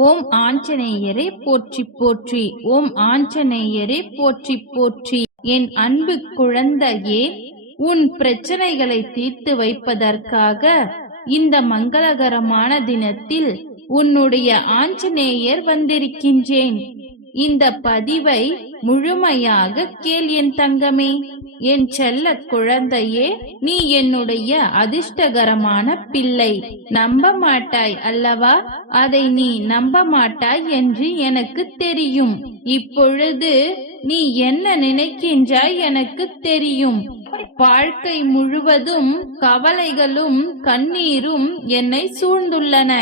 ஓம் ஆஞ்சநேயரே போற்றி போற்றி. ஓம் ஆஞ்சநேயரே போற்றி போற்றி. என் அன்பு குழந்தையே, உன் பிரச்சனைகளை தீர்த்து வைப்பதற்காக இந்த மங்களகரமான தினத்தில் உன்னுடைய ஆஞ்சநேயர் வந்திருக்கின்றேன். இந்த பதிவை முழுமையாக கேள் என் தங்கமே. என் செல்ல குழந்தையே, நீ என்னுடைய அதிர்ஷ்டகரமான பிள்ளை. நம்ப மாட்டாய் அல்லவா? அதை நீ நம்ப மாட்டாய் என்று எனக்கு தெரியும். இப்பொழுது நீ என்ன நினைக்கின்றாய் எனக்கு தெரியும். வாழ்க்கை முழுவதும் கவலைகளும் கண்ணீரும் என்னை சூழ்ந்துள்ளன.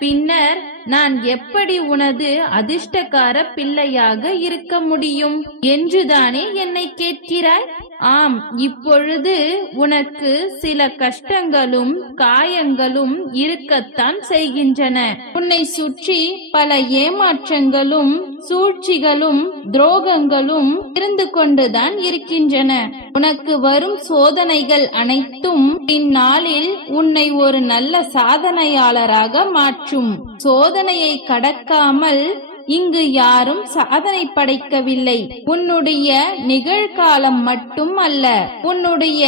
பின்னர் நான் எப்படி உனது அதிர்ஷ்டக்கார பிள்ளையாக இருக்க முடியும் என்றுதானே என்னை கேட்கிறாய்? ஆம், இப்பொழுது உனக்கு சில கஷ்டங்களும் காயங்களும் இருக்கத்தான் செய்கின்றன. உன்னை சுற்றி பல ஏமாற்றங்களும் சூழ்ச்சிகளும் துரோகங்களும் இருந்து கொண்டுதான் இருக்கின்றன. உனக்கு வரும் சோதனைகள் அனைத்தும் இந்நாளில் உன்னை ஒரு நல்ல சாதனையாளராக மாற்றும். சோதனையை கடக்காமல் இங்கு யாரும் சாதனை படைக்கவில்லை. உன்னுடைய நிகழ்காலம் மட்டும் அல்ல, உன்னுடைய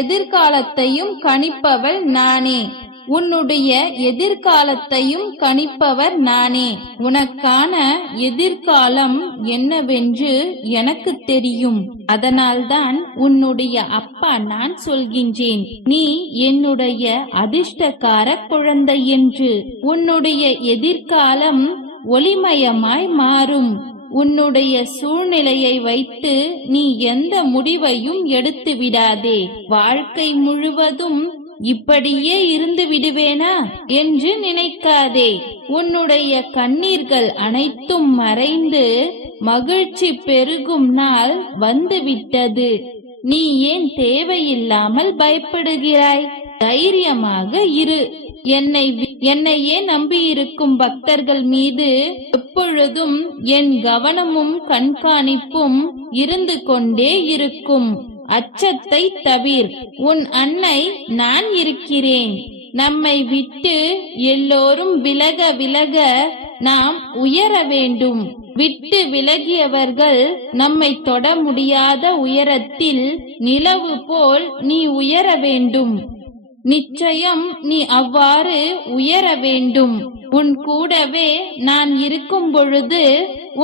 எதிர்காலத்தையும் கணிப்பவள் நானே. உன்னுடைய எதிர்காலத்தையும் கணிப்பவர் நானே. உனக்கான எதிர்காலம் என்னவென்று எனக்கு தெரியும். அதனால்தான் உன்னுடைய அப்பா நான் சொல்கின்றேன், நீ என்னுடைய அதிர்ஷ்டக்கார குழந்தை என்று. உன்னுடைய எதிர்காலம் ஒளிமயமாய் மாறும். உன்னுடைய சூழ்நிலையை வைத்து நீ எந்த முடிவையும் எடுத்து விடாதே. வாழ்க்கை முழுவதும் இப்படியே இருந்து விடுவேனா என்று நினைக்காதே. உன்னுடைய கண்ணீர்கள் அனைத்தும் மறைந்து மகிழ்ச்சி பெருகும் நாள் வந்துவிட்டது. நீ ஏன் தேவையில்லாமல் பயப்படுகிறாய்? தைரியமாக இரு. என்னையே நம்பியிருக்கும் பக்தர்கள் மீது எப்பொழுதும் என் கவனமும் கண்காணிப்பும் இருந்து கொண்டே இருக்கும். அச்சத்தை தவிர். உன் அன்னை நான் இருக்கிறேன். நம்மை விட்டு எல்லோரும் விலக விலக நாம் உயர வேண்டும். விட்டு விலகியவர்கள் நம்மை தொட முடியாத உயரத்தில் நிலவு போல் நீ உயர வேண்டும். நிச்சயம் நீ அவ்வாறு உயர வேண்டும். உன் கூடவே நான் இருக்கும் பொழுது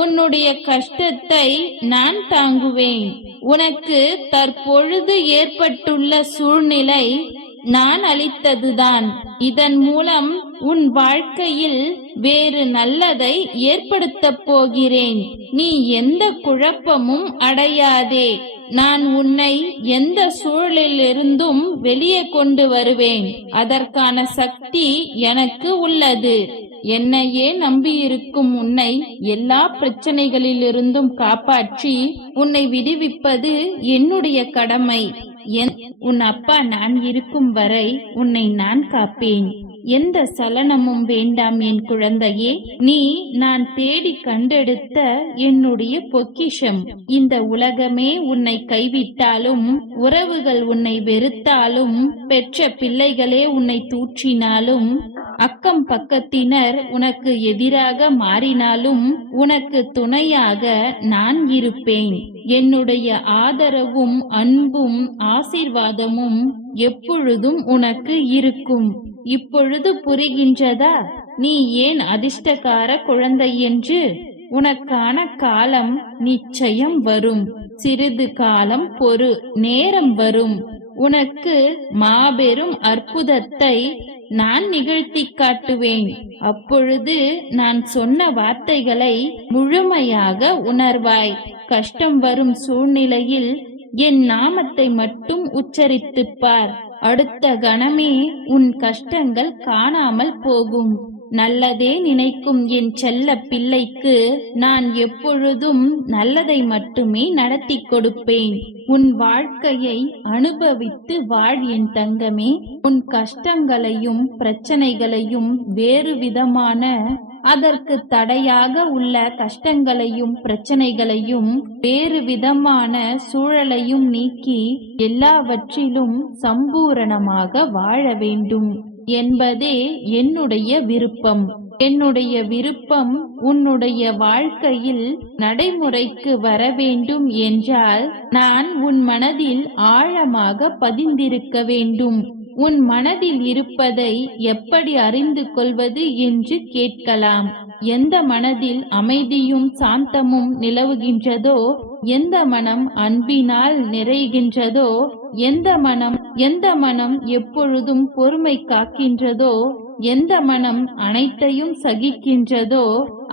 உன்னுடைய கஷ்டத்தை நான் தாங்குவேன். உனக்கு தற்பொழுது ஏற்பட்டுள்ள சூழ்நிலை நான் அளித்ததுதான். இதன் மூலம் உன் வாழ்க்கையில் வேறு நல்லதை ஏற்படுத்தப் போகிறேன். நீ எந்த குழப்பமும் அடையாதே. நான் உன்னை எந்த சூழலிலிருந்தும் வெளியே கொண்டு வருவேன். அதற்கான சக்தி எனக்கு உள்ளது. என்னையே நம்பியிருக்கும் உன்னை எல்லா பிரச்சனைகளிலிருந்தும் காப்பாற்றி உன்னை விடுவிப்பது என்னுடைய கடமை. உன் அப்பா நான் இருக்கும் வரை உன்னை நான் காப்பேன். எந்த சலனமும் வேண்டாம் என் குழந்தையே. நீ நான் தேடி கண்டெடுத்த என்னுடைய பொக்கிஷம். இந்த உலகமே உன்னை கைவிட்டாலும், உறவுகள் உன்னை வெறுத்தாலும், பெற்ற பிள்ளைகளே உன்னை தூற்றினாலும், அக்கம் பக்கத்தினர் உனக்கு எதிராக மாறினாலும் உனக்கு துணையாக நான் இருப்பேன். என்னுடைய ஆதரவும் அன்பும் ஆசீர்வாதமும் எப்பொழுதும் உனக்கு இருக்கும். இப்பொழுது புரிகின்றதா நீ ஏன் அதிர்ஷ்டக்கார குழந்தை என்று? உனக்கான காலம் நிச்சயம் வரும். சிறிது காலம் பொறு, நேரம் வரும். உனக்கு மாபெரும் அற்புதத்தை நான் நிகழ்த்தி காட்டுவேன். அப்பொழுது நான் சொன்ன வார்த்தைகளை முழுமையாக உணர்வாய். கஷ்டம் வரும் சூழ்நிலையில் என் நாமத்தை மட்டும் உச்சரித்துப் பார். அடுத்த கணமே உன் கஷ்டங்கள் காணாமல் போகும். நல்லதே நினைக்கும் என் செல்ல பிள்ளைக்கு நான் எப்பொழுதும் நல்லதை மட்டுமே நடத்தி கொடுப்பேன். உன் வாழ்க்கையை அனுபவித்து வாழ் என் தங்கமே. உன் கஷ்டங்களையும் பிரச்சனைகளையும் வேறு விதமான அதற்கு தடையாக உள்ள கஷ்டங்களையும் பிரச்சனைகளையும் வேறு விதமான சூழலையும் நீக்கி எல்லாவற்றிலும் சம்பூரணமாக வாழ வேண்டும் என்பதே என்னுடைய விருப்பம். என்னுடைய விருப்பம் உன்னுடைய வாழ்க்கையில் நடைமுறைக்கு வர வேண்டும் என்றால் நான் உன் மனதில் ஆழமாக பதிந்திருக்க வேண்டும். உன் மனதில் இருப்பதை எப்படி அறிந்து கொள்வது என்று கேட்கலாம். எந்த மனதில் அமைதியும் சாந்தமும் நிலவுகின்றதோ, எந்த மனம் அன்பினால் நிறைகின்றதோ, எந்த மனம் எப்பொழுதும் பொறுமை காக்கின்றதோ, எந்த மனம் அனைத்தையும் சகிக்கின்றதோ,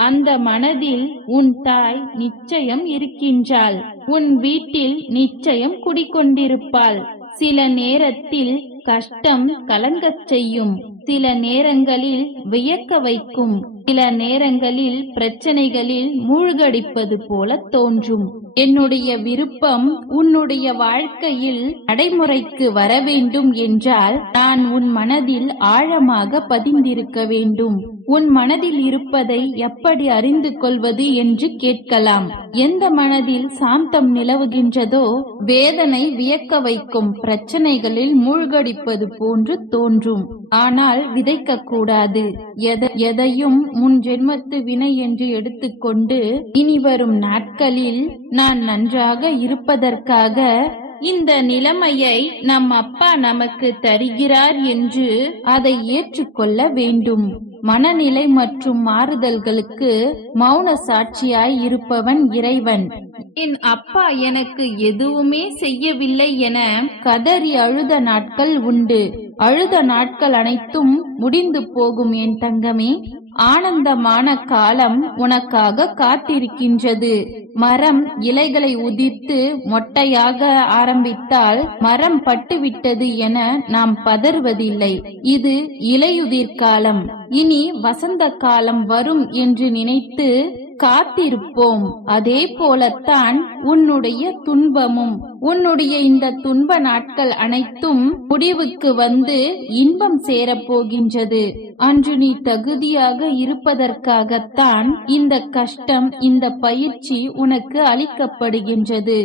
அந்த மனதில் உன் தாய் நிச்சயம் இருக்கின்றாள். உன் வீட்டில் நிச்சயம் குடிக்கொண்டிருப்பாள். சில நேரத்தில் கஷ்டம் கலங்கச் செய்யும், சில நேரங்களில் வியக்க வைக்கும், சில நேரங்களில் பிரச்சனைகளில் மூழ்கடிப்பது போல தோன்றும். என்னுடைய விருப்பம் உன்னுடைய வாழ்க்கையில் நடைமுறைக்கு வர வேண்டும் என்றால் நான் உன் மனதில் ஆழமாக பதிந்திருக்க வேண்டும். உன் மனதில் இருப்பதை எப்படி அறிந்து கொள்வது என்று கேட்கலாம். எந்த மனதில் சாந்தம் நிலவுகின்றதோ, வேதனை வியக்க வைக்கும், பிரச்சனைகளில் மூழ்கடிப்பது போன்று தோன்றும். ஆனால் விதைக்க கூடாது. எதையும் முன் ஜென்மத்து வினை என்று எடுத்துக்கொண்டு இனி வரும் நாட்களில் நான் நன்றாக இருப்பதற்காக இந்த நிலைமையை நம் அப்பா நமக்கு தருகிறார் என்று அதை ஏற்றுக்கொள்ள வேண்டும். மனநிலை மற்றும் மாறுதல்களுக்கு மௌன சாட்சியாய் இருப்பவன் இறைவன். என் அப்பா எனக்கு எதுவுமே செய்யவில்லை என கதறி அழுத நாட்கள் உண்டு. அழுத நாட்கள் அனைத்தும் முடிந்து போகும் என் தங்கமே. ஆனந்தமான காலம் உனக்காக காத்திருக்கின்றது. மரம் இலைகளை உதிர்த்து மொட்டையாக ஆரம்பித்தால் மரம் பட்டுவிட்டது என நாம் பதறுவதில்லை. இது இலையுதிர் காலம். இனி வசந்த காலம் வரும் என்று நினைத்து காத்திருப்போம். அதே போலத்தான் உன்னுடைய துன்பமும். உன்னுடைய இந்த துன்ப நாட்கள் அனைத்தும் முடிவுக்கு வந்து இன்பம் சேரப்போகின்றது. அன்று நீ தகுதியாக இருப்பதற்காகத்தான் இந்த கஷ்டம், இந்த பயிற்சி உனக்கு அளிக்கப்படுகின்றது.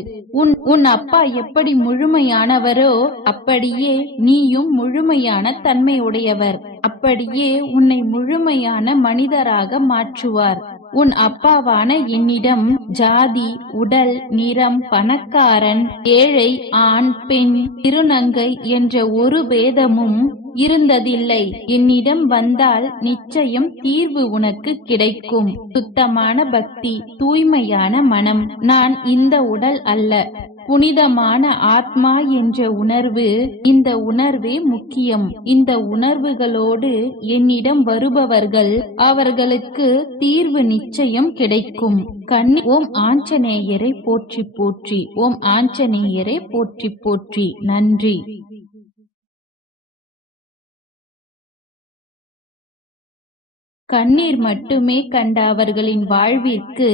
உன் அப்பா எப்படி முழுமையானவரோ அப்படியே நீயும் முழுமையான தன்மை உடையவர். அப்படியே உன்னை முழுமையான மனிதராக மாற்றுவார். உன் அப்பாவான என்னிடம் ஜாதி, உடல், நிறம், பணக்காரன், ஏழை, ஆண், பெண், திருநங்கை என்ற ஒரு பேதமும் இருந்ததில்லை. என்னிடம் வந்தால் நிச்சயம் தீர்வு உனக்கு கிடைக்கும். சுத்தமான பக்தி, தூய்மையான மனம். நான் இந்த உடல் அல்ல, புனிதமான ஆத்மா என்ற உணர்வு. இந்த உணர்வே முக்கியம். இந்த உணர்வுகளோடு என்னிடம் வருபவர்கள், அவர்களுக்கு தீர்வு நிச்சயம் கிடைக்கும். ஓம் ஆஞ்சநேயரை போற்றி போற்றி. ஓம் ஆஞ்சநேயரை போற்றி போற்றி. நன்றி. கண்ணீர் மட்டுமே கண்ட அவர்களின் வாழ்விற்கு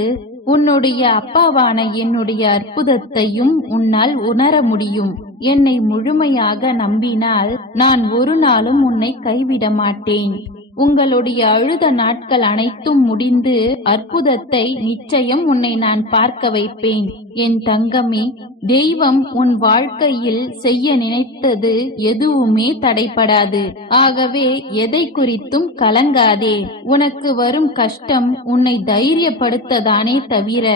உன்னுடைய அப்பாவான என்னுடைய அற்புதத்தையும் உன்னால் உணர முடியும். என்னை முழுமையாக நம்பினால் நான் ஒரு நாளும் உன்னை கைவிட மாட்டேன். உங்களுடைய அழுத நாட்கள் அனைத்தும் முடிந்து அற்புதத்தை நிச்சயம் உன்னை நான் பார்க்க வைப்பேன். என் தங்கமே, தெய்வம் உன் வாழ்க்கையில் செய்ய நினைத்தது எதுவுமே தடைபடாது. ஆகவே எதை குறித்தும் கலங்காதே. உனக்கு வரும் கஷ்டம் உன்னை தைரியப்படுத்ததானே தவிர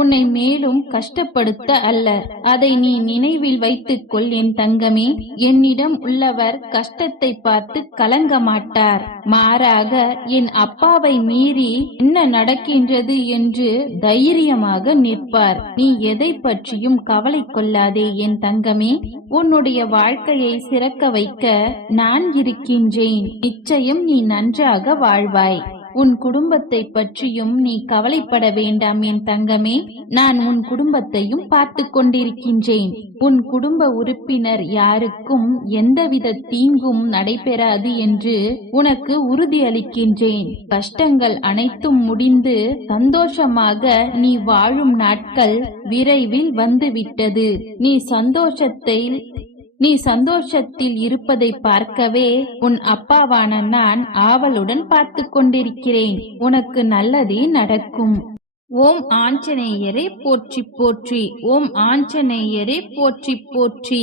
உன்னை மேலும் கஷ்டப்படுத்த அல்ல. அதை நீ நினைவில் வைத்துக் கொள் என் தங்கமே. என்னிடம் உள்ளவர் கஷ்டத்தை பார்த்து கலங்க மாட்டார். மாறாக என் அப்பாவை மீறி என்ன நடக்கின்றது என்று தைரியமாக நிற்பார். நீ எதை பற்றியும் கவலை கொள்ளாதே என் தங்கமே. உன்னுடைய வாழ்க்கையை சிறக்க வைக்க நான் இருக்கின்றேன். நிச்சயம் நீ நன்றாக வாழ்வாய். உன் குடும்பத்தை பற்றியும் நீ கவலைப்பட வேண்டாம் என் தங்கமே. நான் உன் குடும்பத்தையும் பார்த்து கொண்டிருக்கின்றேன். உன் குடும்ப உறுப்பினர் யாருக்கும் எந்தவித தீங்கும் நடைபெறாது என்று உனக்கு உறுதியளிக்கின்றேன். கஷ்டங்கள் அனைத்தும் முடிந்து சந்தோஷமாக நீ வாழும் நாட்கள் விரைவில் வந்துவிட்டது. நீ சந்தோஷத்தில் இருப்பதை பார்க்கவே உன் அப்பாவான நான் ஆவலுடன் பார்த்து கொண்டிருக்கிறேன். உனக்கு நல்லதே நடக்கும். ஓம் ஆஞ்சநேயரே போற்றி போற்றி. ஓம் ஆஞ்சநேயரே போற்றி போற்றி.